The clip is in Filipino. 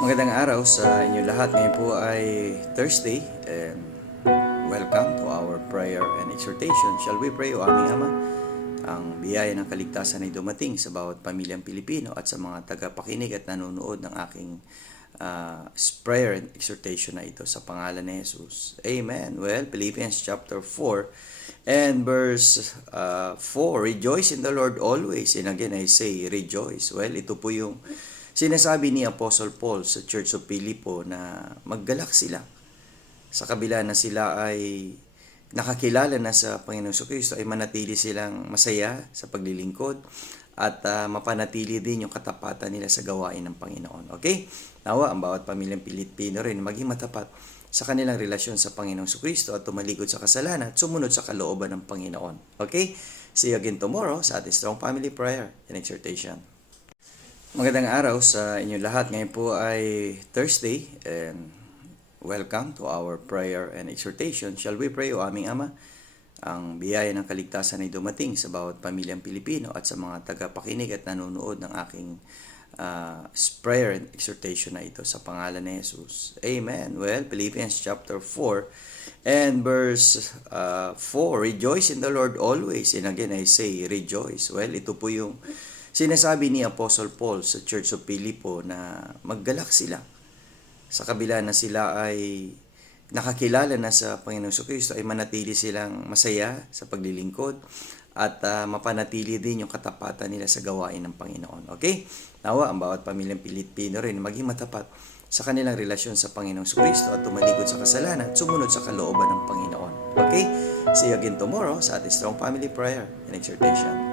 Magandang araw sa inyo lahat. Ngayon po ay Thursday and welcome to our prayer and exhortation. Shall we pray, O aming Ama? Ang biyaya ng kaligtasan ay dumating sa bawat pamilyang Pilipino at sa mga tagapakinig at nanonood ng aking prayer and exhortation na ito sa pangalan ni Jesus. Amen. Well, Philippians chapter 4 and verse 4, Rejoice in the Lord always. And again, I say rejoice. Well, ito po yung sinasabi ni Apostle Paul sa Church of Philippo na maggalak sila. Sa kabila na sila ay nakakilala na sa Panginoong Kristo, ay manatili silang masaya sa paglilingkod at mapanatili din yung katapatan nila sa gawain ng Panginoon. Okay? Nawa, ang bawat pamilyang Pilipino rin maging matapat sa kanilang relasyon sa Panginoong Kristo at tumalikod sa kasalanan at sumunod sa kalooban ng Panginoon. Okay? See you again tomorrow sa ating Strong Family Prayer and Exhortation. Magandang araw sa inyo lahat. Ngayon po ay Thursday and welcome to our prayer and exhortation. Shall we pray, O aming Ama? Ang biyaya ng kaligtasan ay dumating sa bawat pamilyang Pilipino at sa mga tagapakinig at nanonood ng aking prayer and exhortation na ito sa pangalan ni Jesus. Amen. Well, Philippians chapter 4 and verse 4, Rejoice in the Lord always. And again, I say rejoice. Well, ito po yung sinasabi ni Apostle Paul sa Church of Philippo na maggalak sila. Sa kabila na sila ay nakakilala na sa Panginoong Kristo, ay manatili silang masaya sa paglilingkod at mapanatili din yung katapatan nila sa gawain ng Panginoon. Okay? Nawa, ang bawat pamilyang Pilipino rin maging matapat sa kanilang relasyon sa Panginoong Kristo at tumalikod sa kasalanan at sumunod sa kalooban ng Panginoon. Okay? See you again tomorrow sa ating Strong Family Prayer and Exhortation.